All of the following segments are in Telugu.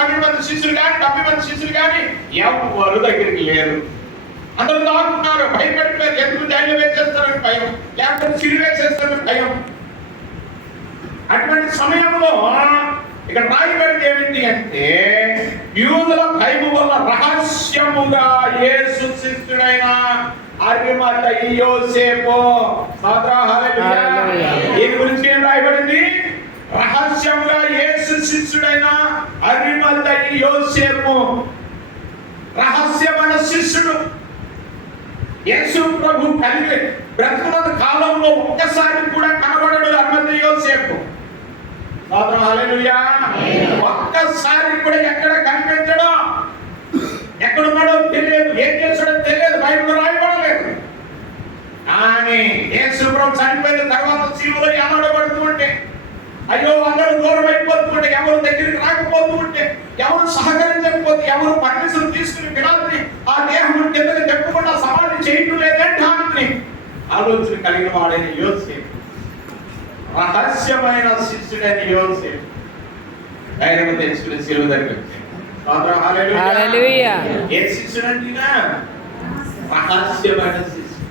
12 మంది శిష్యులు కానీ 70 మంది శిష్యులు కానీ ఎవరు దగ్గరికి లేరు. అందరూ దాక్కున్నారు, భయపడిపోయారు. ఎందుకు ధైర్యం వేసేస్తారని భయం, లేకపోతే సిలువ వేసేస్తారని భయం. అటువంటి సమయంలో ఇక్కడ రాయబడింది ఏమిటి అంటే, యూదుల భయము వల్ల రహస్యముగా యేసు శిష్యుడైన అరిమతయి యోసేపు, దీని గురించి ఏం రాయబడింది? రహస్యంగా యేసు శిష్యుడైన అరిమతయి యోసేపు, రహస్యమైన శిష్యుడు. యేసు ప్రభు కలిగి బ్రతుకున్న కాలంలో ఒక్కసారి కూడా కనబడడు అరిమతయి యోసేపు. ఒక్కసారి కూడా ఎక్కడ కనిపించడో, ఎక్కడున్నాడో తెలియదు, ఏం చేస్తాడో తెలియదు, బైబిల్ రాయబడలేదు. కానీ యేసు ప్రభు చనిపోయిన తర్వాత సిలువలో ఏలాడబడుతూ ఉంటే, అయ్యో అందరూ దూరం అయిపోతూ ఉంటే, ఎవరు దగ్గరికి రాకపోతూ ఉంటే, ఎవరు సహకరించకపోతే, ఎవరు పర్మిషన్ తీసుకుని పిల్లల్ని ఆ దేహం కిందకి చెప్పకుండా సమాధి చేయటం లేదంటే అని ఆలోచన కలిగిన వాడైన యోసేపు, రహస్యమైన శిష్యుడైన యోసేపు ధైర్యం తెచ్చుకుని సిలువ దగ్గర ఏ శిష్యుడంటే రహస్యమైన శిష్యుడు.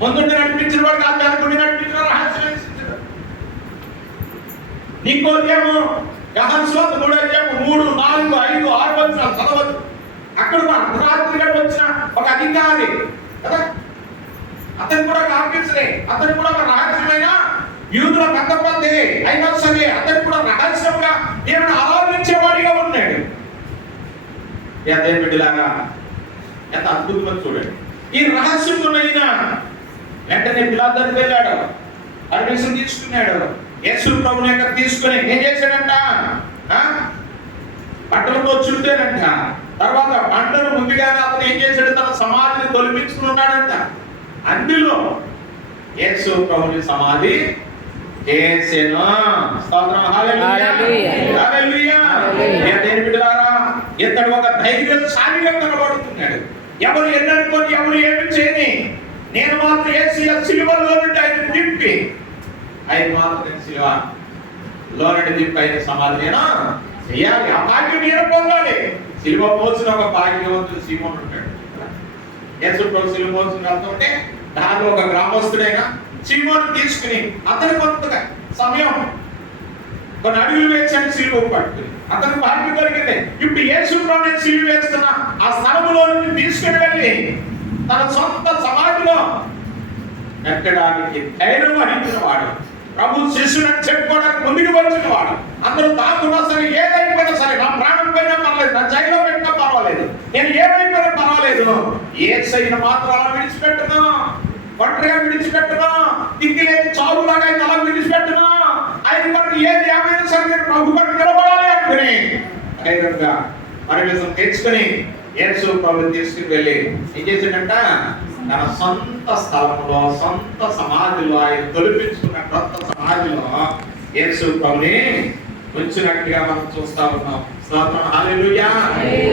ముందుండి నడిపించిన వాడు కాదు, అనుకుని నడిపించిన రహస్యమైన శిష్యుడు. నికోదేము యోహాను సువార్త 3 4 5 6 వచనాలు చదవచ్చు. అక్కడ అర్ధరాత్రి వచ్చిన ఒక అధికారి కదా, అతను కూడా ఒక ఆఫీసరే, అతను కూడా ఒక రహస్యమైన యూదుల పెద్ద అయినా సరే అతను కూడా రహస్యంగా దేవుని ఆరాధించేవాడిగా ఉన్నాడు. బిడ్డలాగా ఎంత అద్భుతంగా చూడండి. ఈ రహస్యమైన వెంటనే పిలాతు వెళ్ళాడు, పర్మిషన్ తీసుకున్నాడు. యేసు ప్రభుని యొక్క తీసుకుని ఏం చేశాడంట? బట్టలతో చుట్టాడంట. తర్వాత బండను ముందుగానే అతను ఏం చేశాడు? తన సమాధిని తొలగించుకున్నాడంట. అందులో యేసు ప్రభుని సమాధి చేసెను. స్తోత్రం, హల్లెలూయా, హల్లెలూయా. దేవుని బిడ్డలారా, ఇతడు ఒక ధైర్యశాలిగా కనబడుతున్నాడు. ఎవరు ఎన్ననుకొని, ఎవరు ఏమి చేయని, నేను మాత్రం యేసు సిలువలో నుండి ఆయన తిప్పి, ఆయన మాత్రం సిలువలో నుండి తిప్పి ఆయన సమాధి నేను చేయాలి. ఆ భాగ్యం నేను పొందాలి. సిలువ పోసిన ఒక భాగ్యవంతుడు సీమోను ఉంటాడు. యేసు ప్రభు సిలువ పోసిన వెళ్తుంటే దానిలో ఒక గ్రామస్తుడైన సీమోను తీసుకుని అతని కొంతగా సమయం కొన్ని అడుగులు వేసాడు సిలువ పట్టుకుని. అతని భాగ్యం కలిగింది. ఇప్పుడు యేసు ప్రభుని సిలువ వేస్తున్న ఆ స్థలములో నుంచి తీసుకుని వెళ్ళి తన సొంత సమాధిలో పెట్టడానికి ధైర్యం వహించిన వాడు, ప్రభు శిష్యుడని చెప్పుకోవడానికి ముందుకు వచ్చిన వాడు. అందరూ దాక్కున్నా సరే, ఏదైపోయినా సరే, నా ప్రాణం పోయినా పర్వాలేదు, నా జైల్లో పెట్టినా పర్వాలేదు, నేను ఏమైపోయినా పర్వాలేదు, యేసయ్యను మాత్రం అలా విడిచిపెట్టను, ఒంటరిగా విడిచిపెట్టను, దిక్కులేని చావులాగా అయితే అలా విడిచిపెట్టను. ఆయన కొరకు ఏది ఏమైనా సరే నేను ప్రభు కొరకు నిలబడాలి అనుకుని ధైర్యంగా పరమేశ్వరం తెచ్చుకొని యేసు ప్రభుని తీసుకుని వెళ్ళి ఏం చేశాడంట? తన సొంత స్థలంలో, సొంత సమాధిలో, ఆయన తొలిపించుకున్న కొత్త సమాధిలో యేసు ప్రభుని ఉంచినట్టుగా మనం చూస్తా ఉన్నాం. స్తోత్రం, హల్లెలూయా.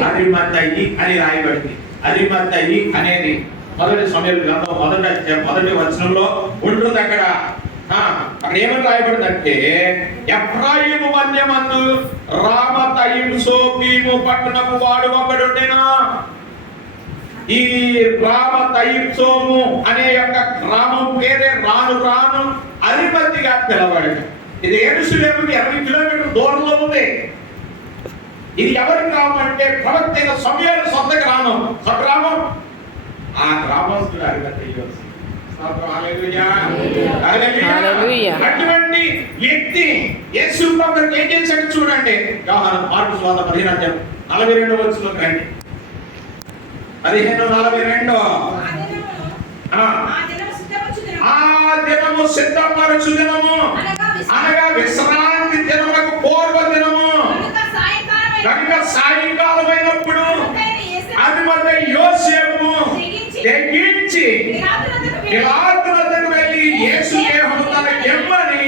అరిమతయి అని రాయబడింది. అరిమతయి అనేది మొదటి సమయాల గ్రంథం మొదటి వచనంలో ఉంటుంది. అక్కడ ఏమని రాయబడిందంటే, ఎఫ్రాయిము మన్యమందు రామతయిము సోపీము పట్టణము వాడు ఒకడుండెను. ఈ రామతయిము అనే యొక్క గ్రామం పేరే రాను రాను అరిమతిగా పిలవబడింది. ఇది యెరూషలేముకి 20 కిలోమీటర్ల దూరంలో ఉంది. ఇది ఎవరి గ్రామం అంటే ప్రవక్త సమూయేలు సొంత గ్రామం, స్వగ్రామం. ఆ గ్రామస్తుడు అరిమతయి యోసేపు. అటువంటి వ్యక్తి యేసు ప్రభువుకి ఏం చేశాడు చూడండి. మార్కు సువార్త 15:42 వచనం రండి. 15:42. ఆ దినము సిద్ధపరచు దినము అనగా విశ్రాంతి దినములకు పూర్వ దినము కనుక సాయంకాలమైనప్పుడు అరిమతయి యోసేపు తెగించి పిలాతు వద్దకు వెళ్ళి యేసు దేహము తనకిమ్మని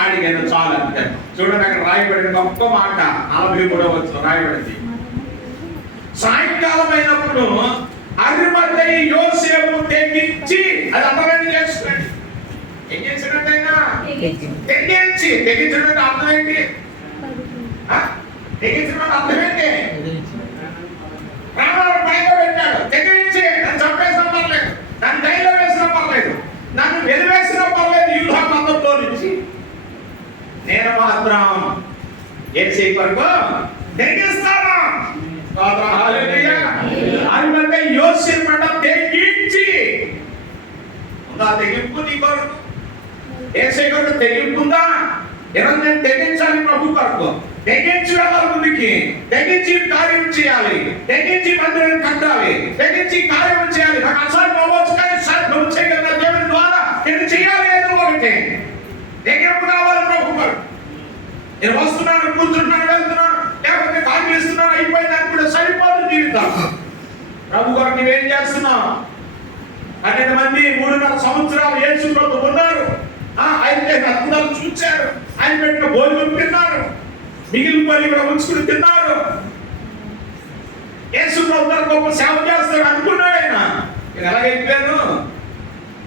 అడిగాను. చాలు అంతే. చూడండి, అక్కడ రాయబడిన గొప్ప మాట 43వ వచనం రాయబడింది. సాయంకాలమైనప్పుడు అరిమతయి యోసేపు తెగించి, అది అర్థం చేసుకోండి, తెగించినట్టయినా తెగించి, తెగించినట్టు అర్థం ఏంటి? తెగించడం అర్థం ఏంటి? ప్రాణాలు పైగా పెట్టాడు. తెగించి నన్ను చంపేసిన పర్లేదు, నన్ను జైల్లో వేసిన పర్లేదు, నన్ను వెలివేసిన పర్లేదు, యూదామందరిలో నుంచి నేను మాత్రం యేసే కొరకు తెగిస్తాను. హల్లెలూయా. అంటే యోసేపు అంట తెగించి ఉందా తెగింపు నీ కొరకు? యేసే కొరకు తెగింపు ఉందా? ఈరోజు నేను తెగించాలి ప్రభు కొరకు, తెగించి వెళ్ళాలి ముందుకి, తెగించి కార్యం చేయాలి, తెగించి మందిరం కట్టాలి, తెగించి కార్యం చేయాలి. నాకు అసలు అవ్వచ్చు కానీ సార్ నువ్వు చేయగల దేవుని ద్వారా నేను చేయాలి ఏదో ఒకటి. తెగింపు కావాలి ప్రభు కొరకు. నేను వస్తున్నాను, కూర్చుంటున్నాను, వెళ్తున్నాను, లేకపోతే కార్యం ఇస్తున్నాను, అయిపోయింది అనుకుంటే సరిపోదు జీవితం. ప్రభు కొరకు నువ్వేం చేస్తున్నావు? 12 మంది 3.5 సంవత్సరాలు యేసు ప్రభు ఉన్నారు. అయితే అద్భుతాలు చూశారు, ఆయన పెట్టిన భోజనం తిన్నారు, మిగిలిన పని కూడా ఉంచుకుని తిన్నారు. యేసు ప్రభు గొప్ప సేవ చేస్తాడు అనుకున్నాడు ఆయన. నేను ఎలాగైపోయాను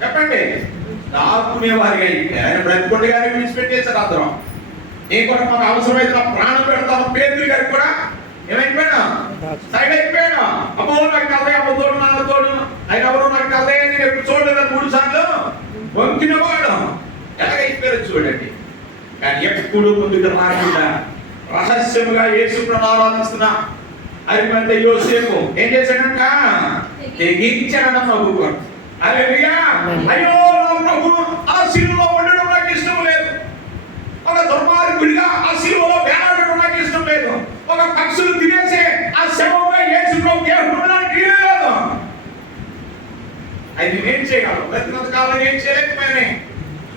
చెప్పండి? దాక్కునే వారిగా అయిపోయారు. ఆయన బ్రతికొండగానే విడిచిపెట్టేశారు అందరం. నీ కూడా మాకు అవసరమైతే నా ప్రాణం పెడతాను. పేదలు గారికి కూడా ఏమైపోయాను? సైడ్ అయిపోయాను. అమ్మో నాకు కదే, అమ్మ తోడు, నాన్న తోడు, ఆయన ఎవరు నాకు కదే, నేను ఎప్పుడు చూడలేదు 3 సార్లు వంకినవాడు. ఎలాగైపోయారు చూడండి. కానీ ఎప్పుడు ముందుకు రాకుండా రహస్యముగా యేసును ఆరాధిస్తున్నా అరిమతె యోసేపు ఏం చేశాడంట? తెగించాడన్న ప్రభువు. హల్లెలూయా. అయ్యో నా ప్రభు ఆ సిలువలో ఉండడం నాకు ఇష్టం లేదు, ఒక దుర్మార్గుడిగా ఆ సిలువలో వేలాడడం నాకు ఇష్టం లేదు, ఒక పక్షులు తినేసే ఆ శవంగా యేసు ప్రభు ఉండడానికి లేదు. అది నేను చేయగలను. బ్రతికినంత కాలం ఏం చేయలేకపోయానే,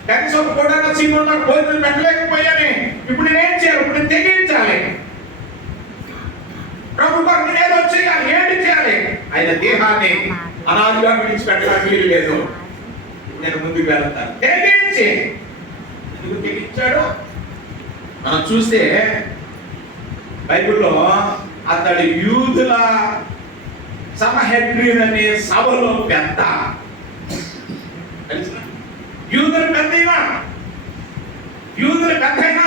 కనీసం కూడా సీమో నాకు భోజనం పెట్టలేకపోయానే. ఇప్పుడు నేనేం చేయాలి? ఇప్పుడు నేను తెగించాలి. ప్రభు కొరకు ఏదో చేయాలి. ఏంటి చేయాలి? ఆయన దేహాన్ని అనాదిగా విడిచిపెట్టడానికి వీలు లేదు. నేను ముందుకు వెళ్తాను. తెగించి ఎందుకు తెగించాడు? మనం చూస్తే బైబిల్లో అతడు యూదుల సమహెడ్రిన్ అనే సభలో పెద్ద, యూదుల పెద్దయినా, యూదుల పెద్దయినా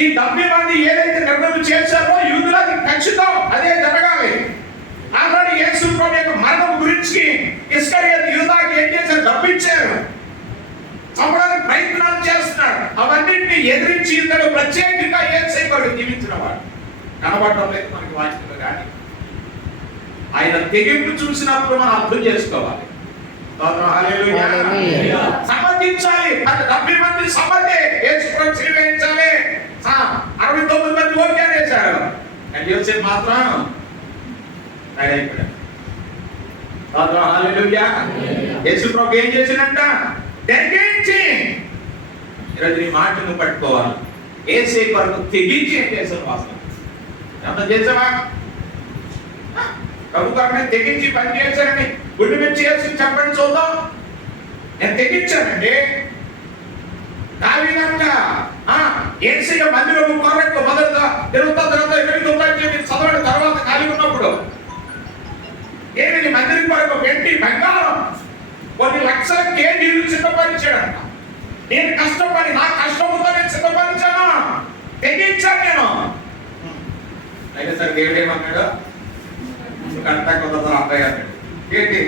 ఈ 70 మంది ఏదైతే నిర్ణయం చేశారో యూదులకి ఖచ్చితం అదే జరగాలి. ఆల్రెడీ యేసు ప్రభు యొక్క మరణం గురించి ఇస్కరియోతు యూదాకి ఏం చేశారు? డబ్బిచ్చారు, చంపడానికి ప్రయత్నాలు చేస్తున్నాడు. అవన్నింటినీ ఎదిరించి ఇతడు ప్రత్యేకంగా యేసు కొరకు జీవించిన వాడు. కనబడటం లేదు మనకి వాక్యంలో. కానీ ఆయన తెగింపు చూసినప్పుడు మనం అర్థం చేసుకోవాలి. సమర్థించాలి. 70 మంది సమ్మతి యేసు ప్రభు సిలువేయించాలి. 69 మంది ఓకే చేశారు. కానీ యోసేపు మాత్రం అయిపోయాడు. హల్లెలూయా. యేసు ప్రభు ఏం చేసినంట? తెగించి. ఈరోజు నీ మాటను పట్టుకోవాలి. యేసు కొరకు తెగించి ఏం చేశారు? వాస్తవం ఏమన్నా చేసావా? ప్రభు కొరకు తెగించి పని చేశారని గుండె మీద చేసి చెప్పండి చూద్దాం. నేను తెగించానండి. దావీదంట యేసయ్య మందిరం కొరకు మొదట తిరుగుతా 29 చదవండి. తర్వాత ఖాళీ ఉన్నప్పుడు ఏమి మందిరం కొరకు వెండి బంగారం కొన్ని లక్షల కేజీలు సిద్ధపరిచాడంట. నేను కష్టపడి నా కష్టంతో నేను సిద్ధపరిచాను, తెగించాను నేను. అయితే సార్ దేవుడు ఏమన్నాడు? అంతా కొంత అబ్బాయి అన్నాడు. ఏంటి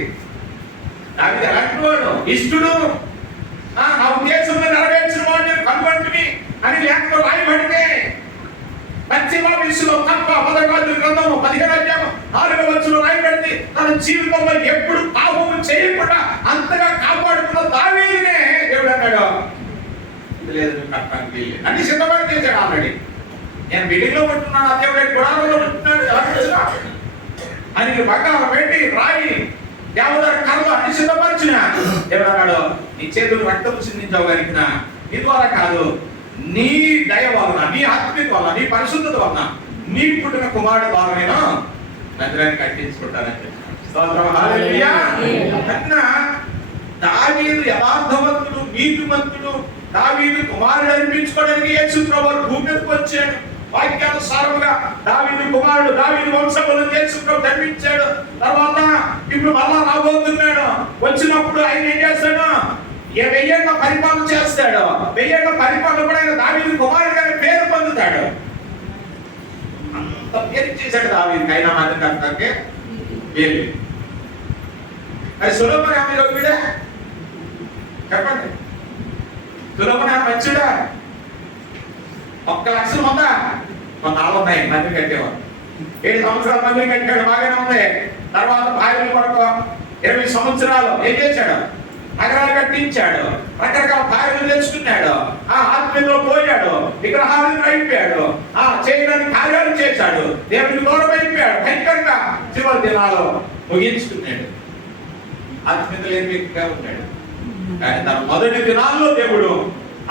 దావీదు ఎలాంటి వాడు? ఇష్టుడు, నా ఉద్దేశంలో నెరవేర్చిన వాడు నేను కనుగొంటిని అని లేఖలో రాయబడితే పశ్చిమ విషయంలో తప్ప 11 గ్రంథము 15 అధ్యాయం 4వ వచనంలో రాయబడింది. తన జీవితంలో ఎప్పుడు పాపము చేయకుండా అంతగా కాపాడుకున్న దావీదునే దేవుడు అన్నాడు లేదు నువ్వు కట్టడానికి అన్ని సిద్ధపడి చేశాడు. ఆల్రెడీ నేను బిల్డింగ్ లో ఉంటున్నాను, దేవుడు గుడారంలో ఉంటున్నాడు, ఎలా చేసినా అని బంగారం పెట్టి రాయి దేవదారు కర్రలు అన్ని సిద్ధపరిచిన దేవుడు అన్నాడు నీ చేతులు రక్తం చిందించావు కనుక నీ ద్వారా కాదు, నీ దయ వలన, నీ ఆత్మీయత వలన, నీ పరిశుద్ధత వలన నీ పుట్టిన కుమారుడు ద్వారా నేను మందిరాన్ని కట్టించుకుంటానని చెప్పాను. స్తోత్రం. హల్లెలూయా. దావీదు యథార్థవంతుడు, నీతిమంతుడు, దావీదు కుమారుడు అనిపించుకోవడానికి యేసు ప్రభువు భూమి మీదకి వచ్చాడు. వాక్యానుసారముగా దావీదు కుమారుడు, దావీదు వంశమును యేసు ప్రభు ధర్మించాడు. తర్వాత ఇప్పుడు మళ్ళా రాబోతున్నాడు. వచ్చినప్పుడు ఆయన ఏం చేస్తాడు? 1000 ఏళ్ల పరిపాలన చేస్తాడు. 1000 ఏళ్ల పరిపాలన కూడా ఆయన దావీదు కుమారుడు గారి పేరు పొందుతాడు. అంత పేరు చేశాడు దావీదుకి, అయినా మాదిరికంటే వేలు. అది సొలొమోను ఏమైనా యోగ్యుడా? చెప్పండి, సొలొమోను ఏమైనా మంచిడా? 1,00,000 ఉందా? కొన్నాళ్ళు ఉన్నాయి మందిని కట్టేవారు. 7 సంవత్సరాలు మందిని కట్టాడు, బాగానే ఉంది. తర్వాత భార్యల కొరకు 20 సంవత్సరాలు ఏం చేశాడు? నగరాలు కట్టించాడు, రకరకాల కార్యాలు తెచ్చుకున్నాడు, ఆత్మీయలో పోయాడు, విగ్రహాలను అయిపోయాడు, చేయడానికి కార్యాలు చేశాడు, దేవుడికి దూరం అయిపోయాడు, భయంకరంగా చివరి దినాలు ముగించుకున్నాడు. ఆత్మీయత లేని వ్యక్తిగా ఉన్నాడు. కానీ తన మొదటి దినాల్లో దేవుడు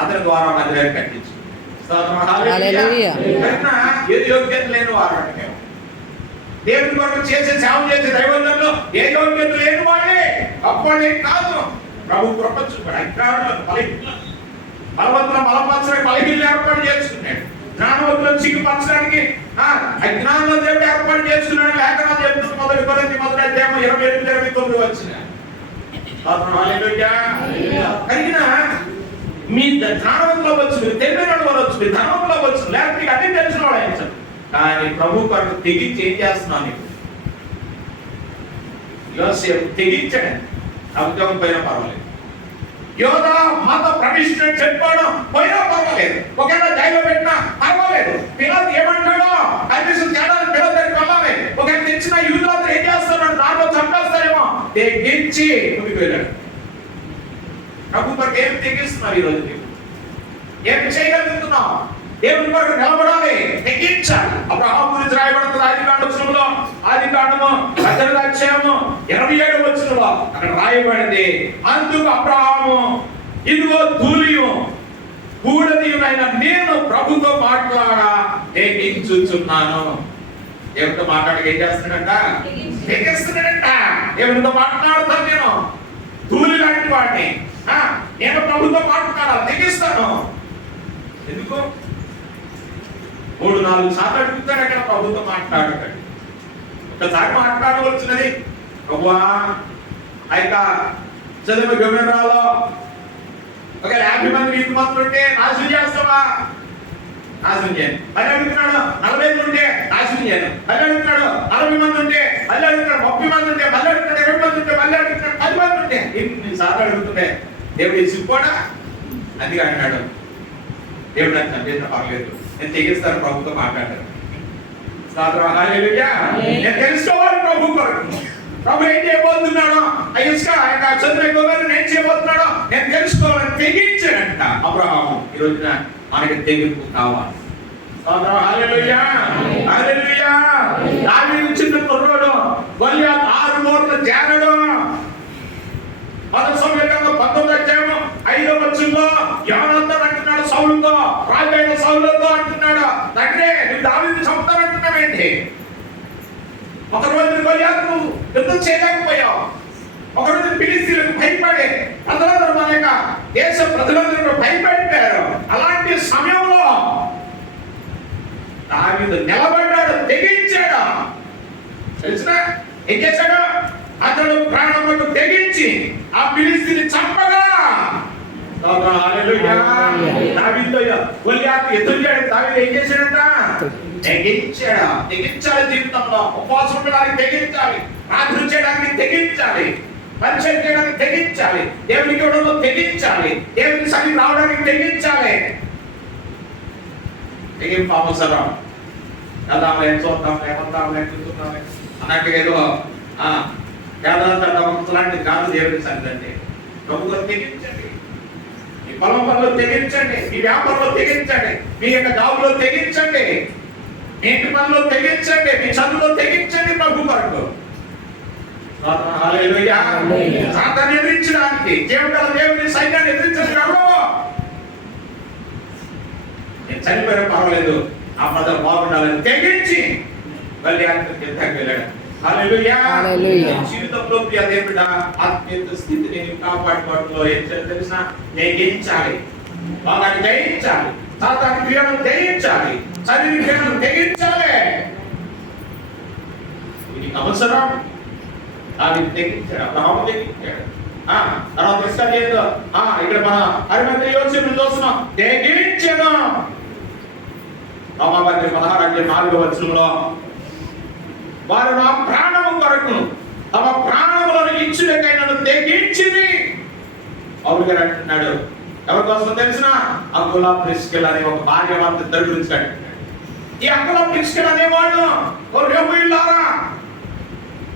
అతని ద్వారా మందిరాన్ని కట్టించాడు. ఏది యోగ్యత లేని వారు అంటే దేవుడి కొరకు చేసే సేవ చేసే దైవంలో ఏ యోగ్యత లేని వాళ్ళే అప్పుడే కాదు. ప్రభు కృప చూపాడు. అజ్ఞానులను బలవంతులను బలపరచడానికి బలహీనలు ఏర్పాటు చేసుకున్నాడు. జ్ఞానవంతులను సిగ్గుపరచడానికి అజ్ఞానులను దేవుడు ఏర్పాటు చేసుకున్నాడు. లేఖనాలు చెప్తుంది. మొదటి కొరింథీ 28-29 వచ్చిన కలిగిన మీ జ్ఞానవంతులు అవ్వచ్చు, మీరు తెలివైన అవ్వచ్చు, మీరు ధనవంతులు అవ్వచ్చు, లేకపోతే అన్ని తెలిసిన వాడు ఆయన. కానీ ప్రభు కొరకు తెగించి ఏం చేస్తున్నాను? యోసేపు తెగించాడు. ఉద్యోగం పోయినా పర్వాలేదు, యోధా మాతో ప్రవేశించినట్టు చెప్పాడు, పోయినా పర్వాలేదు, ఒకవేళ జైల్లో పెట్టినా పర్వాలేదు, పిల్లలు ఏమంటాడో కనీసం తేడాలు పిల్లల దగ్గరికి వెళ్ళాలి, ఒకవేళ తెచ్చిన యూదులందరూ ఏం చేస్తున్నాడు, దాంట్లో చంపేస్తారేమో, తెగించి ముందుకు వెళ్ళాడు. ప్రభు కొరకు ఏం తెగిస్తున్నావు? ఈరోజు ఏం చేయగలుగుతున్నావు? దేవుని కొరకు నిలబడాలి, తెగించాలి. అబ్రహాము గురించి రాయబడుతుంది ఆదికాండము 18వ అధ్యాయము 27వ వచనంలో అక్కడ రాయబడింది, అందుకు అబ్రహాము ఇదిగో ధూళియు కూడనియునైన నేను ప్రభుతో మాట్లాడా తెగించుచున్నాను. దేవుడితో మాట్లాడక ఏం చేస్తున్నాడంట? తెగిస్తున్నాడంట. దేవుడితో మాట్లాడుతాను, నేను ధూళి లాంటి వాడిని, నేను ప్రభుతో మాట్లాడాలి, తెగిస్తాను. ఎందుకు? 3-4 సార్లు అడుగుతాడు అక్కడ ప్రభుత్వం మాట్లాడతాడు. ఒకసారి మాట్లాడవలసినది, ప్రభువా ఆ యొక్క చదువు గమనాలో ఒక 50 మంది నీతిమంతులు ఉంటే నాశనం చేస్తావా? నాశనం చేయను. మళ్ళీ అడుగుతున్నాడు 40 ఉంటే నాశనం చేయను. మళ్ళీ అడుగుతున్నాడు 40 మంది ఉంటే, మళ్ళీ అడుగుతున్నాడు 30 మంది ఉంటే, మళ్ళీ అడుగుతున్నాడు 20 మంది ఉంటే, మళ్ళీ అడుగుతున్నాడు 10 మంది ఉంటే, ఇన్ని సార్లు అడుగుతుంటే దేవుడు ఇచ్చిపోడా? అది అంటున్నాడు, దేవుడు నాకు చంపేసిన పర్లేదు, నేను తెగిస్తాను, ప్రభుతో మాట్లాడాను. నేను తెలుసుకోవాలి ప్రభు కొరకు. ప్రభు ఏం చేయబోతున్నాడో, ఆయన చదువు ఏం చేయబోతున్నాడో నేను తెలుసుకోవాలని తెగించాడంట అబ్రహాము. ఈ రోజున మనకి తెగింపు కావాలి. దావీదు చిన్న కుర్రోడు, గొల్యాతు 6 నోట్ల జానడు. 19వ అధ్యాయము 5వ వచనంలో యోనాతాను అంటున్నాడు సౌలుతో, రాజైన సౌలుతో అంటున్నాడు, తండ్రి నువ్వు దావీదుని చంపుతానంటున్నావేంటి? ఒక రోజు గొల్యాతును యుద్ధం చేయలేకపోయావు, ఒక రోజు ఫిలిస్తీయులకు భయపడి ప్రజలందరూ, మన యొక్క దేశ ప్రజలందరూ భయపడిపోయారు. అలాంటి సమయంలో దావీదు నిలబడ్డాడు, తెగించాడు. తెలిసినా ఏం చేశాడు? అతడు ప్రాణములకు తెగించి ఆ ఫిలిస్తీయుని చంపగా గొల్యాతు ఎదుర్చాడు. దావీదు ఏం చేశాడంట? తెగించాడు. తెగించాలి. జీవితంలో ఉపవాసం ఉండడానికి తెగించాలి, ప్రార్థన చేయడానికి తెగించాలి, పరిచయం చేయడానికి తెగించాలి, దేవునికి ఇవ్వడంలో తెగించాలి, దేవునికి సన్నిధికి రావడానికి తెగించాలి. తెగింపు అవసరం. వెళ్దాంలే, చూద్దాంలే, వద్దాంలే, చూద్దాంలే అన్నట్టు ఏదో లాంటిది కాదు దేవుడి సన్నిధి అంటే. ప్రభుత్వం తెగించండి, మీ పొలం పనులు తెగించండి, మీ వ్యాపారంలో తెగించండి, మీ యొక్క జాబులో తెగించండి, మీ ఇంటి పనులు తెగించండి, మీ చదువులో తెగించండి ప్రభు కొరకు. సాతాన్ని ఎదిరించడానికి, జీవగల దేవుని సైన్యాన్ని ఎదిరించడానికి నేను చనిపోయినా పర్వాలేదు, ఆ ప్రజలు బాగుండాలని తెగించి వెళ్ళి వెళ్ళాడు. జీవితంలో దేవుడ ఆత్మీయ స్థితిని కాపాడుకోవడంలో ఏం తెలిసిన తెగించాలి, బాగాన్ని జయించాలి, సాతాని క్రియలను జయించాలి, శరీర క్రియలను తెగించాలి. ఇది అవసరం. దాన్ని తెగించాడు, అబ్రహాము తెగించాడు. తర్వాత ఇష్టం ఏందో ఇక్కడ మన అరిమతయి యోసేపును చూస్తున్నాం, తెగించాడు. రోమాపత్రిక 16:4 వారు నా ప్రాణము కొరకు తమ ప్రాణములను ఇచ్చుటకై నన్ను తెగించింది. పౌలు గారు అంటున్నాడు, ఎవరి కోసం తెలిసిన అకుల ప్రిస్కిల అనే ఒక భార్యవంత ఇద్దరు గురించి అంటున్నాడు. ఈ అకుల ప్రిస్కిల అనేవాళ్ళు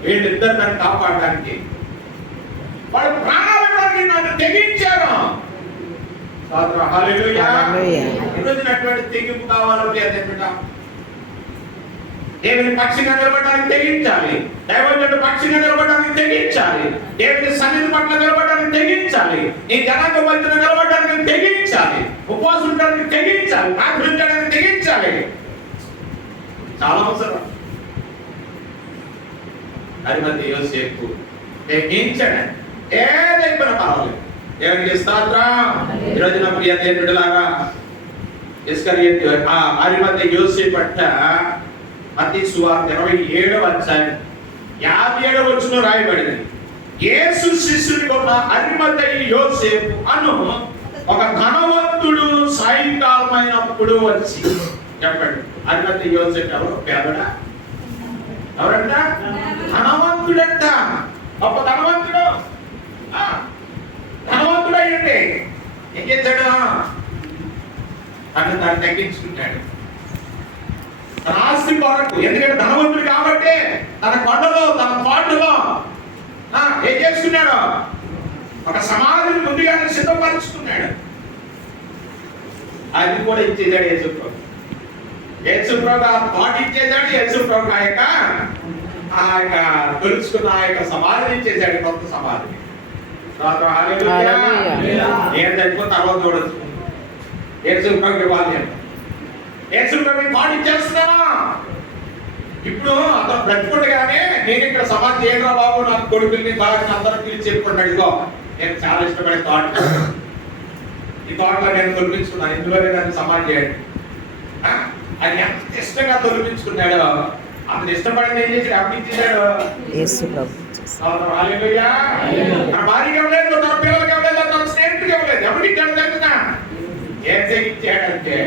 వీళ్ళిద్దరు నన్ను కాపాడడానికి వాళ్ళు ప్రాణాలను నన్ను తెగించారు. ఈరోజునటువంటి తెగింపు కావాలంటే అదేమిట? దేవుని పక్షిగా నిలబడడానికి తెగించాలి, దైవజనుడు పక్షిగా నిలబడడానికి తెగించాలి, దేవుని సన్నిధి పట్ల నిలబడడానికి తెగించాలి, ఈ జనాంగ మధ్యన నిలబడడానికి తెగించాలి, ఉపవాసం ఉండడానికి తెగించాలి, ప్రార్థించడానికి తెగించాలి. చాలా అవసరం. అరిమతి యోసేపు తెగించాడు, ఏదైపోయినా పర్వాలేదు. దేవునికి స్తోత్రం. ఈరోజు నా ప్రియ దేవుడులారా, ఇస్కరియోతు అరిమతి యోసేపు పట్ల మత్తయి సువార్త 27:57 రాయబడింది. యేసు శిష్యుడిగా ఉన్న అరిమతయి యోసేపు అను ఒక ధనవంతుడు సాయంకాలమైనప్పుడు వచ్చి. చెప్పండి, అరిమతయి యోసేపు ఎవరు? పేదడా? ఎవరంట? ధనవంతుడంట. గొప్ప ధనవంతుడు. ధనవంతుడు అయ్యండి. ఏం చేశాడు? తను తాను తగ్గించుకుంటాడు తన ఆస్తి కొరకు. ఎందుకంటే ధనవంతుడు కాబట్టి తన కొండలో తన పాటలో ఏం చేసుకున్నాడు? ఒక సమాధిని ముందుగానే సిద్ధపరుచుకున్నాడు. అది కూడా ఇచ్చేసాడు యేసుప్రభు. యేసుప్రభు ఆ తోట ఇచ్చేసాడు. యేసుప్రభు ఆ యొక్క తొలుచుకున్న ఆ యొక్క సమాధిని ఇచ్చేసాడు, కొత్త సమాధిని. నేను చచ్చిపోతే తర్వాత చూడొచ్చు. యేసుప్రభుకి ఇవ్వాలి. యేసుప్రభుకి తోట ఇచ్చేస్తున్నావా? ఇప్పుడు అతను బ్రతుకుండగానే నేను ఇక్కడ సమాధి చేయరా బాబు, నాకు కొడుకుల్ని బాగా అందరూ పిలిచి చెప్పుకున్నాడు, ఇదిగో నేను చాలా ఇష్టపడే తోట, ఈ తోటలో నేను తొలిపించుకున్నాను, ఇందులోనే నన్ను సమాధి చేయండి. అది ఎంత ఇష్టంగా తొలిపించుకున్నాడో, అతను ఇష్టపడింది ఏం చేసి అప్పుడు ఇచ్చేసాడు. తన భార్యకి ఇవ్వలేదు, తన పిల్లలకి ఇవ్వలేదు, తన స్నేహితుడికి ఇవ్వలేదు. ఎవరికి ఇచ్చాడు తెలుసునా? ఏసే ఇచ్చాడంటే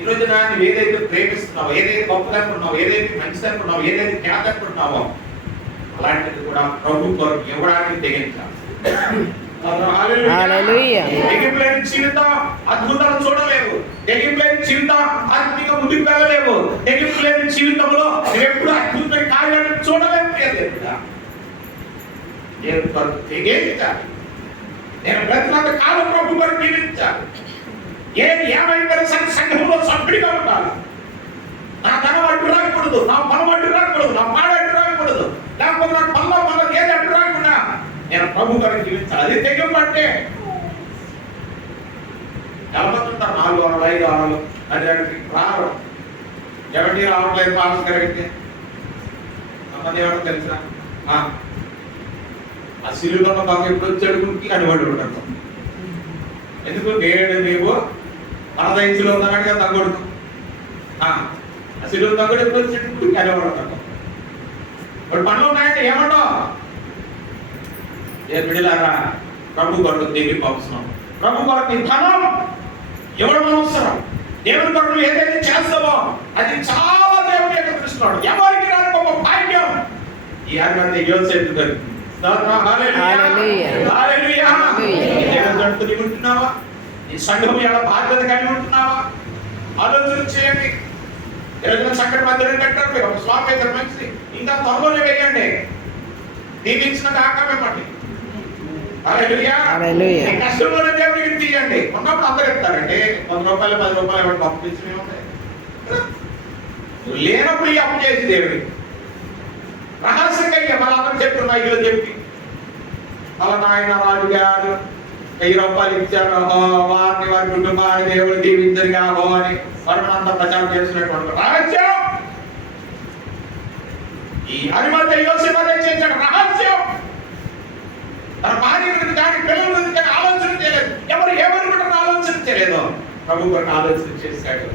ఈరోజు నువ్వు ఏదైతే ప్రేమిస్తున్నావో, ఏదైతే గొప్పదనుకున్నావో, ఏదైతే మంచిదనుకున్నావో, ఏదైతే ఖ్యాత అనుకుంటున్నావో, అలాంటిది కూడా ప్రభు కొరకు ఇవ్వడానికి తెగించాలి. తెగింపులేని జీవితం అద్భుతాలు చూడలేవు. తెగింపులేని జీవితం ఆత్మీయంగా ముందుకు వెళ్ళలేవు. తెగింపులేని జీవితంలో ఎప్పుడు అద్భుతమైన కార్యాలను చూడలేవు. దేవుని కొరకు తెగించాలి. నేను బ్రతికినంత కాలం ప్రభు కొరకు జీవించాలి. ఏది ఏమైపోయిన సంఘంలో సభ్యుడిగా ఉండాలి. నా ధనం అడ్డు రాకూడదు, నా పొలం అడ్డు రాకూడదు, నా పాడ అడ్డు రాకూడదు, లేకపోతే నా పనుల మనకు ఏది అడ్డు రాకుండా నేను ప్రభు గారికి జీవించాలి. అది తెగింపు అంటే. నిలబడుతుంటారు 4 వారాలు 5 వారాలు అది రారు. ఎవరికి రావట్లేదు పాస్ గారికి అమ్మది ఎవరో తెలుసా? ఆ సిలువలో మాకు ఎప్పుడు వచ్చాడు గురికి అనివాడు ఉంటాడు. ఎందుకు? నేడు నీవు మన దయచులో ఉన్నాడు కదా తగ్గొడుకు. ఆ సిలువ తగ్గడు ఎప్పుడు వచ్చాడు గురికి అనేవాడు ఉంటాడు. ఇప్పుడు పనులు ఉన్నాయంటే ఏమంటావు? ఏ బిడ్డలారా, ప్రభు కొరకు దేవుని అవసరం. ప్రభు కొరకు నీ ధనం ఇవ్వడం అవసరం. దేవుని కొరకు ఏదైతే చేస్తావో అది చాలా దేవుని యొక్క దృష్టిలో ఎవరికి రాని గొప్ప భాగ్యం ఈ అరిమతయి యోసేపు గారికి. ఉంటున్నావా? ఈ సంఘం ఎలా బాధ్యత కలిగి ఉంటున్నావా? ఆలోచన చేయండి. ఈరోజు సంకట మందిరం కట్టారు, ఒక స్వామి ఇద్దరు మంచిది, ఇంకా త్వరలోనే వేయండి. దీవించిన కాక మిమ్మల్ని కష్టంలోనే దేవుడికి తీయండి. ఉన్నప్పుడు అందరూ ఇస్తారండి. 100 రూపాయలు 10 రూపాయలు ఎవరు పంపించమే ఉంటాయి. లేనప్పుడు ఈ అప్పు చేసి దేవుడి రహస్యంగా మనందరూ చెప్తున్నా ఇల్లు చెప్పి అలా నాయన రాజు గారు 1000 రూపాయలు ఇచ్చారు, వారిని వారి కుటుంబాన్ని దేవుడు దీవించరు కావో అని వారినంతా ప్రచారం చేస్తున్నటువంటి రహస్యం ఈ అరిమతయి యోసేపు చేశాడు. రహస్యం తన భార్య గురించి కానీ పిల్లల గురించి కానీ ఆలోచన చేయలేదు. ఎవరు ఏమనుకుంటారో ఆలోచన చేయలేదు. ప్రభు కొరకు ఆలోచన చేశాడు.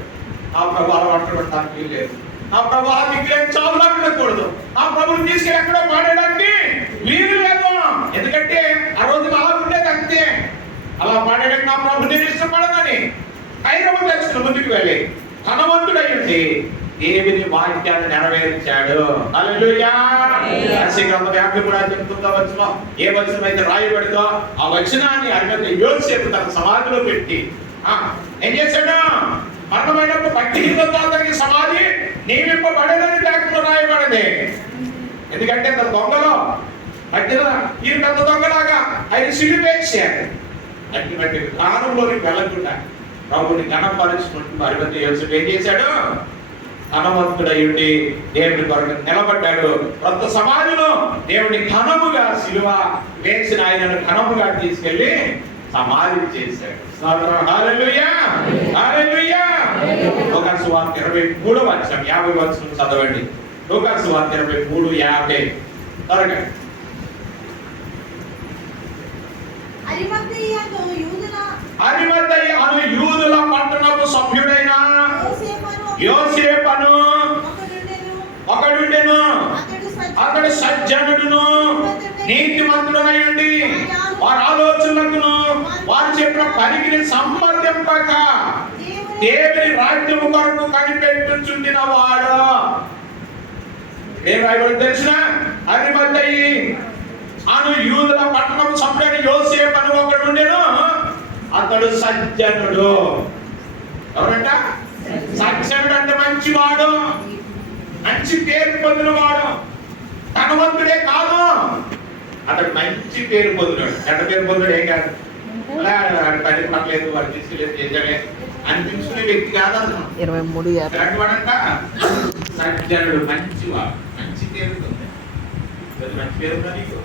ఆ ప్రభు అలవాటు పడటానికి వీల్లేదు. ఆ ప్రభు ఆ దిక్కులేని చావులా ఉండకూడదు. ఆ ప్రభుని తీసుకెళ్ళి ఎక్కడో పాడేయడానికి వీలు లేదు. ఎందుకంటే ఆ రోజులు అలా ఉండేది అంతే. అలా పాడేయడానికి నా ప్రభు నేను ఇష్టపడదని హైదరాబాద్ తెచ్చిన ముందుకు వెళ్ళి ధనవంతుడై ఉండి దేవుని వాక్యాన్ని నెరవేర్చాడు. హల్లెలూయా. యెషయా గ్రంథం 53 వచనం ఏ వచనం అయితే రాయబడిందో ఆ వచనాన్ని అరిమతయి యోసేపు తన సమాధిలో పెట్టి ఏం చేశాడు? మరణమైనప్పుడు భక్తిహీనతతో అతనికి సమాధి నియమింపబడేదని లేఖలో రాయబడింది. ఎందుకంటే తన దొంగలో ఈ పెద్ద దొంగలాగా ఆయన సిలిపేశాడు. అటువంటి కాలంలోకి వెళ్ళకుండా ప్రభుని ఘనపరుచుకుంటూ అరిమతయి యోసేపు ఏం చేశాడు? ధనవంతుడయుండి దేవుని కొరకు నిలబడ్డాడు. కొత్త సమాధిలో దేవుని ఘనముగా సిలువ వేసిన ఆయనను ఘనముగా తీసుకెళ్లి సమాధి చేశాడు. హల్లెలూయా, హల్లెలూయా. లూకాసు వార్త 23వ అధ్యాయం 50 వచనం చదవండి. లూకాసు వార్త 23:50 త్వరగా. అరిమతయి అను యూదుల పట్టణపు సభ్యుడైన యోసేపను ఒకడుండెను. అతడు సజ్జనుడును నీతిమంతుడనై ఉండి వారి ఆలోచనలకును వారు చెప్పిన పనికి సంబంధింపక దేవుని రాజ్యము కొరకు కనిపెట్టుచుండిన వాడు. ఏం రాయబడి తెలిసిన? అరిమతయి అను యూదుల పట్టణం సభ్యుడైన యోసేపు అని ఒకడుండెను. అతడు సజ్జనుడు. ఎవరంట? సజ్జనుడు అంటే మంచివాడు, మంచి పేరు పొందినవాడు. ధనవంతుడే కాదు, అతడు మంచి పేరు పొందినాడు. చెడ్డ పేరు పొందాడు ఏం కాదు. పని పడలేదు, వాడు తీసుకెళ్ళలేదు, చేసలేదు అనిపించుకునే వ్యక్తి కాదు అతను. 23:50 సజ్జనుడు, మంచివాడు, మంచి పేరు పొందాడు. మంచి పేరు ఉందా నీకు?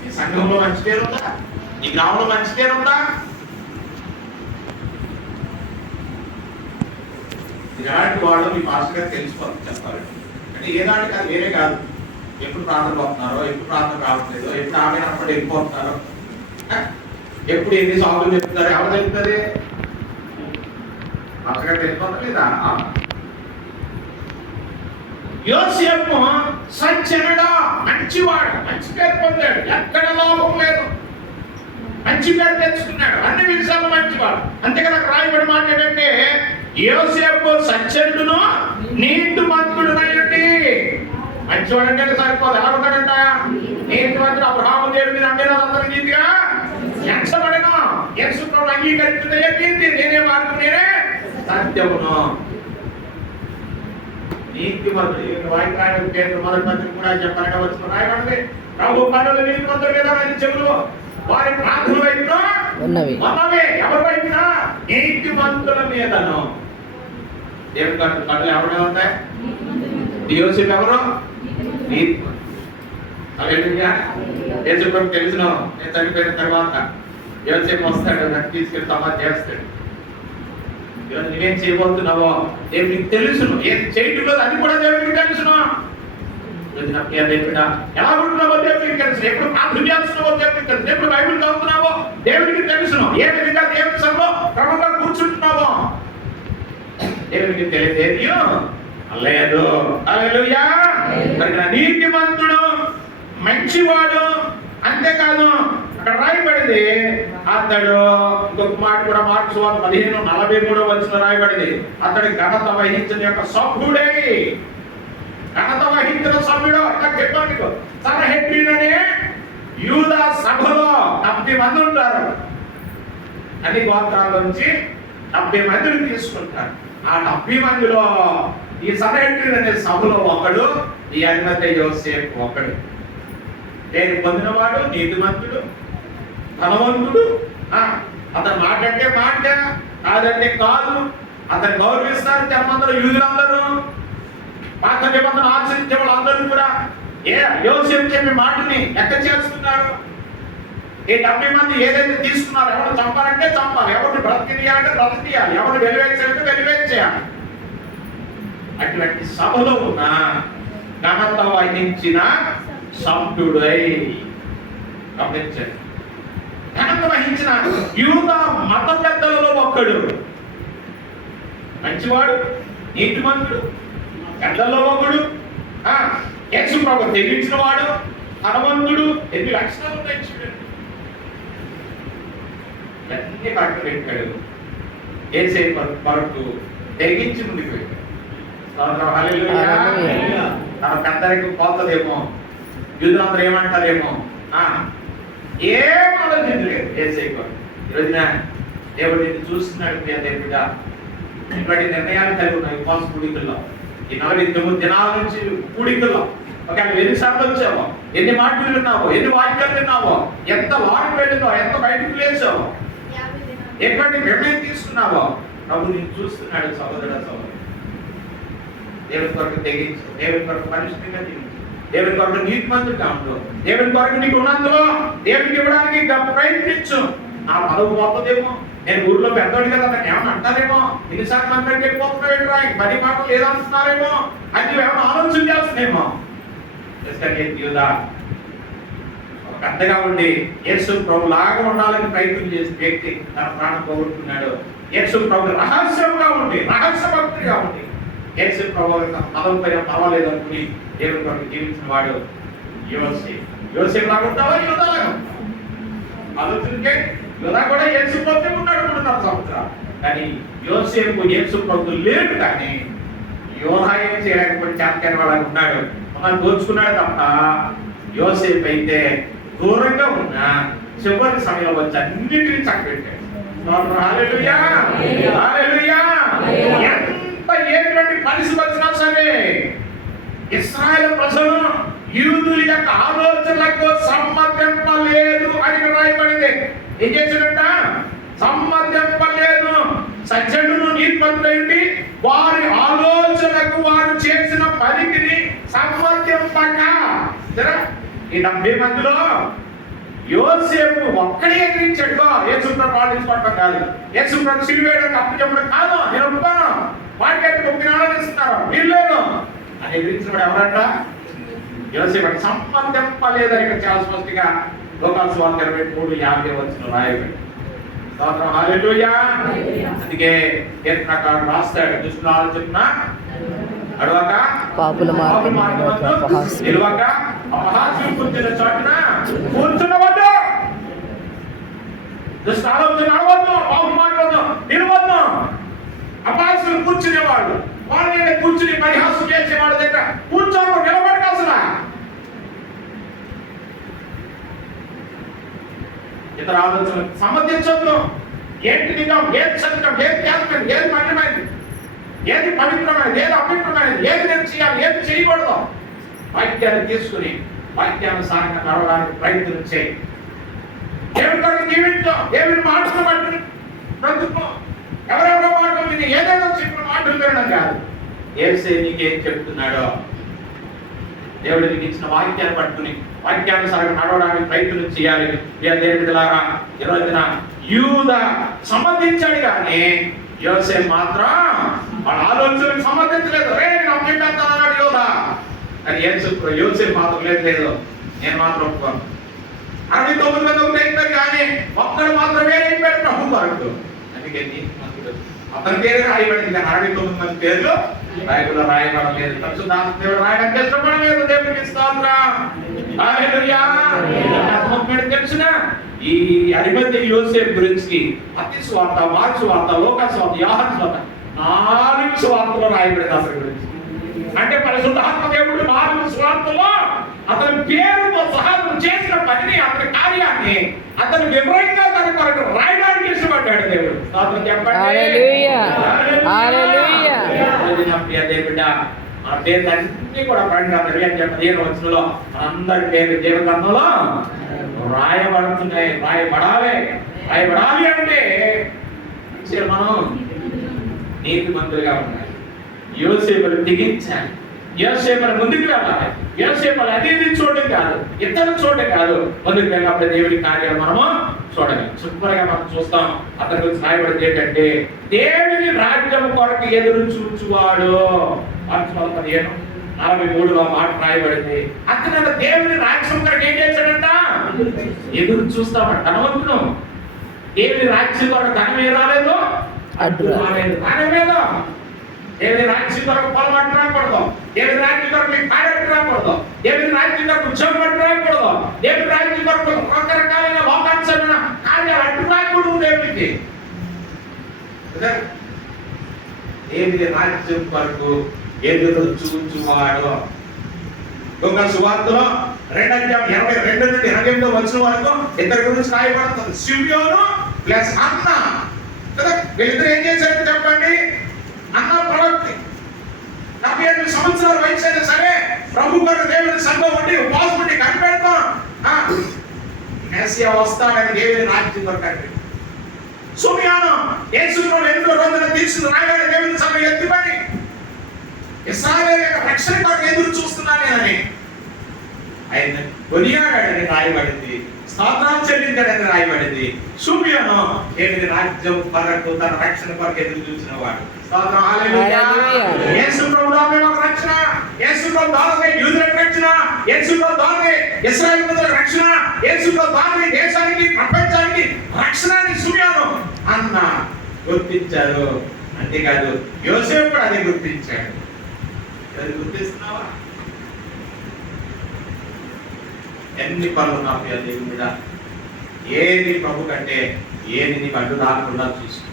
నీ సంఘంలో మంచి పేరు ఉందా? నీ గ్రామంలో మంచి పేరు ఉందా? ఇలాంటి వాడు మీ మాస్టర్ గారు తెలిసిపోతుంది చెప్పాలి. అంటే ఏదానికి అది వేరే కాదు. ఎప్పుడు ప్రార్థన పోతున్నారో, ఎప్పుడు ప్రార్థన రావట్లేదో, ఎప్పుడు ఆమె అప్పుడు వెళ్ళిపోతున్నారో, ఎప్పుడు ఎన్ని సాగులు చెప్తారు, ఎవరు చెప్తారు? మాస్టర్ గారు తెలిసిపోతా లేదా? యోసేపు సజ్జనుడా, మంచివాడు, మంచి పేరు పొందాడు, ఎక్కడ లోపం లేదు, మంచి పేరు తెచ్చుకున్నాడు, అన్ని విషయాలు మంచివాడు. అంతేకాదు రాయబడి మాట ఏంటంటే యోసేపు సజ్జనుడును నీతిమంతుడునయ్యుండి. మంచివాడు అంటే సరిపోదు. ఎలా ఉన్నాడంట? నీతిమంతుడు. అబ్రహాము దేవుని నమ్మిన అందరి నీతిగా ఎంచబడను. యేసు ప్రభువు అంగీకరించిన నీతి నేనే మార్గం, నేనే సత్యమును. నీతిమంతుడు వాయిద్యానికి పేరు మొదటి పత్రిక కూడా చెప్పాలంటే వచ్చిన రాయబడింది. ప్రభు పనులు నీతిమంతుడు కదా అని చెవులు వారి ప్రార్థన వైపున ఉన్నవి. ఎవరి వైపున? నీతిమంతుల మీదను. దేవుని కన్నులు ఎవరి మీద ఉంటాయి? యోసేపు ఎవరు? నీతిమంతుడు. హల్లెలూయా. యేసుప్రభువుకు తెలుసును, నేను చనిపోయిన తర్వాత యోసేపు వస్తాడు, నన్ను తీసుకెళ్ళి సమాధి చేస్తాడు. నువ్వేం చేయబోతున్నావో దేవునికి తెలుసును. ఏం చేయటంలో అది కూడా దేవునికి తెలుసును. ఎలా ఉంటున్నావో దేవునికి తెలుసు. ఎప్పుడు ప్రార్థన చేస్తున్నావో దేవునికి తెలుసు. ఎప్పుడు బైబిల్ చదువుతున్నావో దేవునికి తెలుసును. ఏ విధంగా దేవుని సభలో క్రమంగా కూర్చుంటున్నావో దేవునికి తెలియదు. లేదు. హల్లెలూయా. నీతిమంతుడు, మంచివాడు. అంతేకాదు అక్కడ రాయబడింది అతడు, ఇంకొక మాట కూడా మార్క్స్ 15:43 రాయబడింది, అతడి ఘనత వహించిన యొక్క సభ్యుడై. ఘనత వహించిన సభ్యుడు అట్లా చెప్పాను. సన్హెద్రిన్ అనే యూదా సభలో 70 మంది ఉంటారు. అన్ని గోత్రాల నుంచి 70 మందిని తీసుకుంటారు. ఆ 70 మందిలో ఈ సన్హెద్రిన్ అనే సభలో ఒకడు ఈ అరిమతయి యోసేపు ఒకడు. పేరు పొందినవాడు, నీతిమంతుడు, ధనవంతుడు. అతను మాట్లాడితే మాట, కాదంటే కాదు. అతను గౌరవిస్తారు జన్మందరూ, యూదులందరూ, పాత నిబంధన ఆచరించే వాళ్ళందరూ కూడా యోసేపు చెప్పే మాటని లెక్క చేస్తున్నారు. ఈ 70 మంది ఏదైతే తీసుకున్నారో, ఎవరు చంపాలంటే చంపాలి, ఎవరిని బ్రతికియాలంటే బ్రతికియాలి, ఎవరిని వెలివేయాలంటే వెలివేయాలి. అటువంటి సభలో ఉన్న ఘనత వహించిన సభ్యుడై. గమనించండి, ఘనత వహించిన యూదా మత పెద్దలలో ఒక్కడు. మంచివాడు, నీతిమంతుడు, పెద్దల్లో ఒకడు, యేసు ప్రభువు తెలియించిన వాడు, ధనవంతుడు. ఎన్ని లక్షణాలు ఉన్నాయి చూడండి. అన్ని కరెక్ట్ పెట్టాడు. యేసే కొరకు తెగించి ముందుకు వెళ్ళాడు. తన పెద్దరికి పోతదేమో, యూదులందరూ ఏమంటారేమో, ఏం ఆలోచించలేదు యేసయ్య. ఈరోజున దేవుడు నిన్ను చూస్తున్నాడు ప్రియ దేవుడా. ఇటువంటి నిర్ణయాలు కలిగి ఉన్నాయి ఉపవాస కూడికల్లో. ఈ 49 దినాల నుంచి కూడికల్లో ఒకవేళ ఎన్నిసార్లు వచ్చావో, ఎన్ని మాటలు విన్నావో, ఎన్ని వాక్యాలు విన్నావో, ఎంత లాంగ్ వెళ్ళిందో, ఎంత బయటకు లేచావో, ఎటువంటి నిర్ణయం తీసుకున్నావో, ప్రభు నిన్ను చూస్తున్నాడు సహోదరుడు సహోదరు. దేవుని కొరకు తెగించు, దేవుని కొరకు పరిశుద్ధిగా జీవించు, దేవుని కొరకు నీతిమంతుడిగా ఉండు, దేవుని కొరకు నీకు ఉన్నందులో దేవునికి ఇవ్వడానికి ప్రయత్నించు. నా పదవి పోతుందేమో, నేను ఊర్లో పెద్దోడు కదా, నన్ను ఏమన్నా అంటారేమో, ఎన్నిసార్లు అందరికి వెళ్ళిపోతున్నాడు, 10 మాటలు ఏదంటున్నారేమో అని ఏమైనా ఆలోచన చేస్తున్నామో. పెద్దగా ఉండి యేసు ప్రభు లాగా ఉండాలని ప్రయత్నం చేసిన వ్యక్తి తన ప్రాణం పోగొట్టుకున్నాడు. యేసు ప్రభు రహస్యంగా ఉండి, రహస్య భక్తుడిగా ఉండి, యేసు ప్రభు పదవి పైన పర్వాలేదు అనుకుని దేవుని కొరకు జీవించిన వాడు యోసేపు. యోసేపు లాగా ఉంటావా, యోధా లాగా ఉంటావా? ఆలోచించే యోధా కూడా యేసు ప్రభు ఉన్నాడు 3.5 సంవత్సరాలు. కానీ యోసేపు యేసు ప్రభు లేడు. కానీ యోధా ఏం చేయలేకపోతే చేతకాని వాళ్ళకి ఉన్నాడు, దోచుకున్నాడు తప్ప. యోసేపు అయితే దూరంగా ఉన్న చివరి సమయంలో వచ్చి అన్నిటినీ చక్కబెట్టాడు. హల్లెలూయా, హల్లెలూయా. ఎంత ఎటువంటి పరిస్థితి వచ్చినా సరే ఇశ్రాయేలు ప్రజలు యూదుల యొక్క ఆలోచనలకు సమ్మతింపలేదు అని రాయబడింది. ఏం చేశాడంట? సమ్మతింపలేదు. సజ్జనుడు నీతిమంతుడైంది వారి ఆలోచనకు, వారు చేసిన పనికి సమ్మతింపక. ఈ 70 మందిలో యోసేపు ఒక్కడే ఎదిరించాడు. యేసుప్రభు పాటించుకోవటం కాదు, యేసుప్రభు సిలువేయడం తప్పు చెప్పడం కాదు. నేను ఒప్పుకోను, వాటికైతే 9 ఆలోచిస్తున్నారు, మీరు లేదు అని ఎదిరించినవాడు ఎవరంట? యోసేపు. సమ్మతింపలేదని ఇక్కడ చాలా స్పష్టంగా లోకాసు వార్త 23:50 రాయబడి. స్తోత్రం, హల్లెలూయా. అందుకే కీర్తనకారుడు రాస్తాడు, దుష్టుల ఆలోచన అడవక, పాపుల నిలవక, అపహాస్యం కూర్చున్న చోటున కూర్చున్నవద్దు. దుష్ట ఆలోచన అడవద్దు, పాపం మాట్లాడద్దు, నిలవద్దు. అపహాస్యం కూర్చునేవాడు, వాళ్ళ దగ్గర కూర్చుని పరిహాసం చేసేవాడు దగ్గర కూర్చోను, నిలబడి అసలు ఇతర ఆలోచనలు సమ్మతించొద్దు. ఏంటి నిజం, ఏది సత్యం, ఏది త్యాగం, ఏది మహిమైంది, ఏది పవిత్రమైనది, ఏది అపవిత్రమైనది, ఏది నేను చేయాలి, ఏది చేయకూడదు, వాక్యాన్ని తీసుకుని వాక్యానుసారంగా నడవడానికి ప్రయత్నం చేయి. దేవుని కొరకు జీవించు, దేవుని మాటలు బట్టి బ్రతుకు. ఎవరెవరో మాటలు విని ఏదైనా చెప్పిన మాటలు వినడం కాదు. యేసయ్య నీకేం చెప్తున్నాడో, దేవుడు నీకు ఇచ్చిన వాక్యాన్ని పట్టుకుని వాక్యానుసారంగా నడవడానికి ప్రయత్నం చేయాలి. దేవుడిలారా ఈ రోజున యూదా సమ్మతించాడు, కానీ యోసేపు మాత్రం వాళ్ళ ఆలోచనకు సమ్మతించలేదు. నేను అన్నాడు యోధా, కానీ యోసేపు మాత్రం లేదు, నేను మాత్రం ఒప్పుకోను. 69 మంది ఒకటి అయిపోయారు, కానీ ఒక్కడు మాత్రమే అయిపోయాడు ప్రభు కొరకు. అందుకే అతని పేరు రాయబడింది, కానీ 69 మంది పేర్లు బైబిల్లో రాయబడలేదు. పరిశుద్ధాత్మ రాయడానికి ఇష్టపడలేదు. దేవుడికి స్తోత్రం, హల్లెలూయా. తెలుసున ఈ అరిమతయి యోసేపు గురించి మత్తయి సువార్త, మార్కు సువార్త, లూకా సువార్త, యోహాను సువార్త 4 సువార్తలు రాయబడింది అతని గురించి. అంటే పరిశుద్ధాత్మ దేవుడు 4 సువార్తల్లో అతని పేరుతో సహా చేసిన పనిని, అతని కార్యాన్ని అతను వివరంగా తన కొరకు రాయడానికి ఇష్టపడ్డాడు దేవుడు. స్తోత్రం చెప్పండి, హల్లెలూయా, హల్లెలూయా. దేవుడా మన పేర్లన్నీ కూడా ప్రకటన 15:15 అందరి పేరు జీవగ్రంథంలో రాయబడుతున్నాయి. రాయబడాలి అంటే మనం నీతిమంతులుగా ఉండాలి. యోసేపును తెగించాలి, యోసేపును ముందుకు వెళ్ళాలి. యోసేపును అది చూడడం కాదు, ఇతరులు చూడడం కాదు, ముందుకు వెళ్ళినప్పుడు దేవుడి కార్యాలు మనము చూడగలం. శుభ్రంగా మనం చూస్తాం. అతని గురించి రాయబడింది ఏంటంటే, దేవుని రాజ్యం కొరకు ఎదురు చూచువాడు. 43 మాట రాయబడింది. అతను దేవుని రాజ్యం కొరకు ఏం చేశాడంట? ఎదురు చూస్తామంట. ధనవంతుడు దేవుని రాజ్యం కొరకు ధనం ఏ రాలేదు, అడ్డు రాలేదు. ధనం మీద దేవుని రాజ్యం కొరకు పొలం అడ్డు రాకూడదు, దేవుని రాజ్యం కొరకు మీకు కార్యక్రమం రాకూడదు, దేవుని రాజ్యం కొరకు ఉద్యోగం అడ్డు రాకూడదు, దేవుని రాజ్యం కొరకు రకరకాలైన లోకాంశమైన కార్యాలు అడ్డు రాకూడదు దేవునికి. దేవుని రాజ్యం కొరకు ఎదురు చూచువాడు. దొంగ సువార్తలో 2:22 నుండి 28 వచ్చిన వరకు ఇద్దరి గురించి రాయబడుతుంది. సిమియోను ప్లస్ అన్న కదా. వీళ్ళిద్దరు ఏం చేశారు చెప్పండి? అన్న ప్రవక్తి 48 సంవత్సరాల వయసు అయినా సరే ప్రభు గారు దేవుని సంఘం ఉండి ఉపవాసం ఉండి కనిపెడతాం. మెస్సియా వస్తాడని దేవుని రాజ్యం కొరకండి. సిమియోను యేసును ఎన్నో రోజులు తీసుకుని రాగానే దేవుని సంఘం ఎత్తుపడి ఇశ్రాయేలు యొక్క రక్షణ కొరకు ఎదురు చూస్తున్నాను నేనని ఆయన కొనియాడాడని రాయబడింది. స్తోత్రాలు చెల్లించాడని రాయబడింది. సిమియోను దేవుని రాజ్యం కొరకు తన రక్షణ కొరకు ఎదురు చూసిన వాడు. స్తోత్రం హల్లెలూయా. యేసు ప్రభు ద్వారా మాకు రక్షణ, యేసు ప్రభు ద్వారా యూదులకు రక్షణ, యేసు ప్రభు ద్వారా ఇశ్రాయేలు ప్రజలకు రక్షణ, యేసు ప్రభు ద్వారా దేశానికి ప్రపంచానికి రక్షణ అని సిమియోను అన్న గుర్తించారు. అంతేకాదు యోసేపు కూడా అది గుర్తించాడు. అది గుర్తిస్తున్నావా? ఎన్ని పనులు నాకు దేవుని మీద ఏది ప్రభు కంటే ఏది నీకు అడ్డు రాకుండా చూసుకో.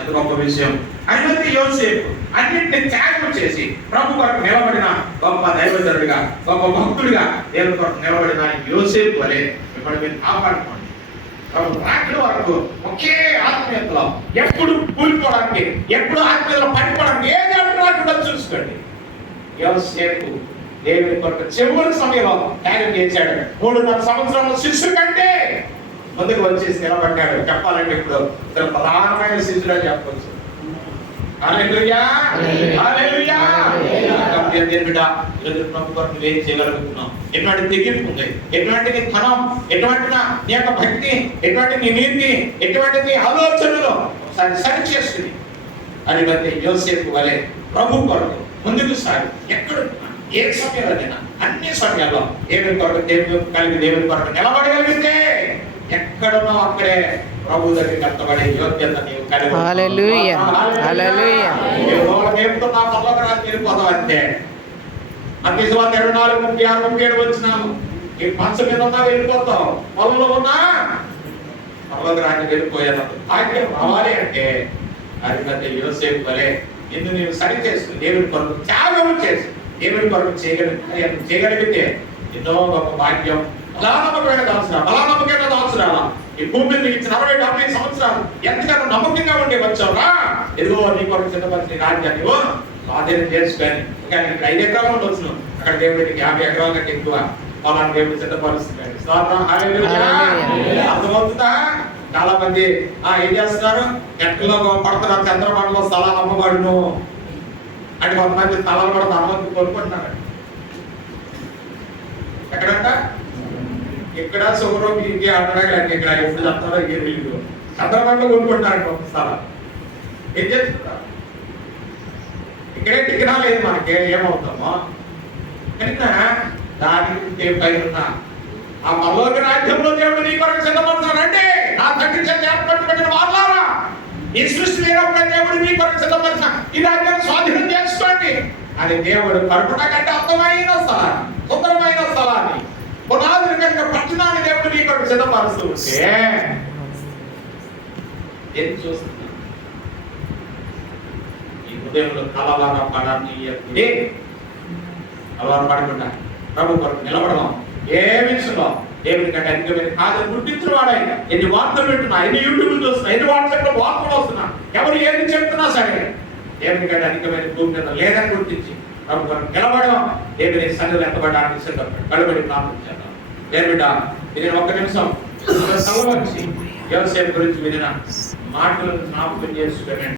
అది గొప్ప విషయం. అయితే యోసేపు అన్నింటినీ త్యాగం చేసి ప్రభు కొరకు నిలబడిన గొప్ప దైవజనుడిగా, గొప్ప భక్తుడిగా దేవుని కొరకు నిలబడిన యోసేపు వలె మిమ్మల్ని మీరు కాపాడుకోండి. ప్రభు రాకడ వరకు ఒకే ఆత్మీయతలో ఎప్పుడు కూలిపోవడానికి, ఎప్పుడు ఆత్మీయతలో పడిపోవడానికి ఏది అడ్డు రాకుండా చూసుకోండి. యోసేపు దేవుని కొరకు చివరి సమయంలో త్యాగం చేశాడు. 3.5 సంవత్సరాల శిష్యుడు కంటే ముందుకు వచ్చేసి నిలబడ్డాడు. చెప్పాలంటే ఇప్పుడు ఇతను ప్రధానమైన శిష్యుడు అని చెప్పవచ్చు. హల్లెలూయా, హల్లెలూయా. ప్రభు కొరకు ఏం చేయగలుగుతున్నాం? ఎటువంటి తెగింపు ఉంది, ఎటువంటి నీ ధనం, ఎటువంటి నీ యొక్క భక్తి, ఎటువంటి నీ నీతి, ఎటువంటి నీ ఆలోచనలు సరి చేసుకుని అని బట్టి యోసేపు వలె ప్రభు కొరకు ముందుకు సాగు. ఎక్కడ ఏ సమయంలోనైనా అన్ని సమయాల్లో దేవుని కొరకు దేవుని కొరకు నిలబడగలిగితే ఎక్కడున్నా అక్కడే ప్రభు దగ్గర కట్టబడే యోగ్యత నీవు కలిగి హల్లెలూయా, హల్లెలూయా. మేపుతున్నా పర్లోకరాజు వెళ్ళిపోతాం అంతే. అతి సువార్త 24:36-37 వచ్చినాము. ఈ మంచం మీద ఉన్నా వెళ్ళిపోతాం, పొలంలో ఉన్నా పర్లోకరాజు వెళ్ళిపోయాను. భాగ్యం రావాలి అంటే అది మధ్య యోసేపు వలె నిన్ను నీవు సరి చేసుకుని దేవుని కొరకు త్యాగం చేసి దేవుని కొరకు చేయగలిగితే ఎన్నో గొప్ప భాగ్యం. బలానమ్మకమైన దాల్చురాలా ఈ భూమి మీద ఇచ్చిన 60-70 సంవత్సరాలు ఎంతగానో నమ్మకంగా ఉండే వచ్చావురా. ఎదుగో నీ కొరకు సిద్ధపరిచిన రాజ్యాన్ని స్వాధీనం చేసుకొని కానీ ఇక్కడ 5 ఎకరాలు ఉండొచ్చు, అక్కడ దేవుడికి 50 ఎకరాల కంటే ఎక్కువ పొలాన్ని దేవుడు సిద్ధపరుస్తున్నాడు. అర్థమవుతుందా? చాలా మంది ఏం చేస్తున్నారు, నెట్లో పడుతున్నారు చంద్రమండలం స్థలాలు అమ్మబడును అంటే కొంతమంది స్థలాలు కూడా అనుమతి కోరుకుంటున్నారు. ఎక్కడంట? ఇక్కడ సౌరవ్ ఇంకే ఆడరాగలండి. ఇక్కడ ఎప్పుడు చెప్తారో ఏ తెలియదు. చంద్రమండలం కొనుక్కుంటున్నారు ఒక స్థలం. ఏం చేస్తున్నారు? ఇక్కడే టికెనా లేదు మనకి, ఏమవుతామో కనుక దానికి పైన ఆ పరలోక రాజ్యంలో దేవుడు నీ కొరకు సిద్ధపడతానంటే నా తండ్రి చేత ఏర్పరచబడిన వారలారా, ఈ సృష్టి లేనప్పుడు దేవుడు నీ కొరకు సిద్ధపరిచిన ఈ రాజ్యాన్ని స్వాధీనం చేసుకోండి అని దేవుడు కడుపుట కంటే అందమైన స్థలాన్ని, సుందరమైన స్థలాన్ని, పునాదులు కనుక పట్టణాన్ని దేవుడు నీ కొరకు సిద్ధపరుస్తూ ఉంటే ఏం చూస్తున్నా? ఈ హృదయంలో కలవర పడనీయకుడి. కలవర పడకుండా ప్రభు కొరకు నిలబడడం ఏ విషయంలో దేవుని కంటే అధికమైన కాదని గుర్తించిన వాడైనా ఎన్ని వార్తలు వింటున్నా, ఎన్ని యూట్యూబ్లు చూస్తున్నా, ఎన్ని వాట్సాప్లో వార్తలు వస్తున్నా, ఎవరు ఏది చెప్తున్నా సరే దేవుని కంటే అధికమైన భూమి మీద లేదని గుర్తించి ప్రభు కొరకు నిలబడడం, దేవుని సన్నిధిలో ఎంతబడడానికి సిద్ధపడి కలుబడి ప్రార్థించాను. దేవుడ ఇది 1 నిమిషం సమర్పించి యోసేపు గురించి వినిన మాటలను జ్ఞాపకం చేసుకుని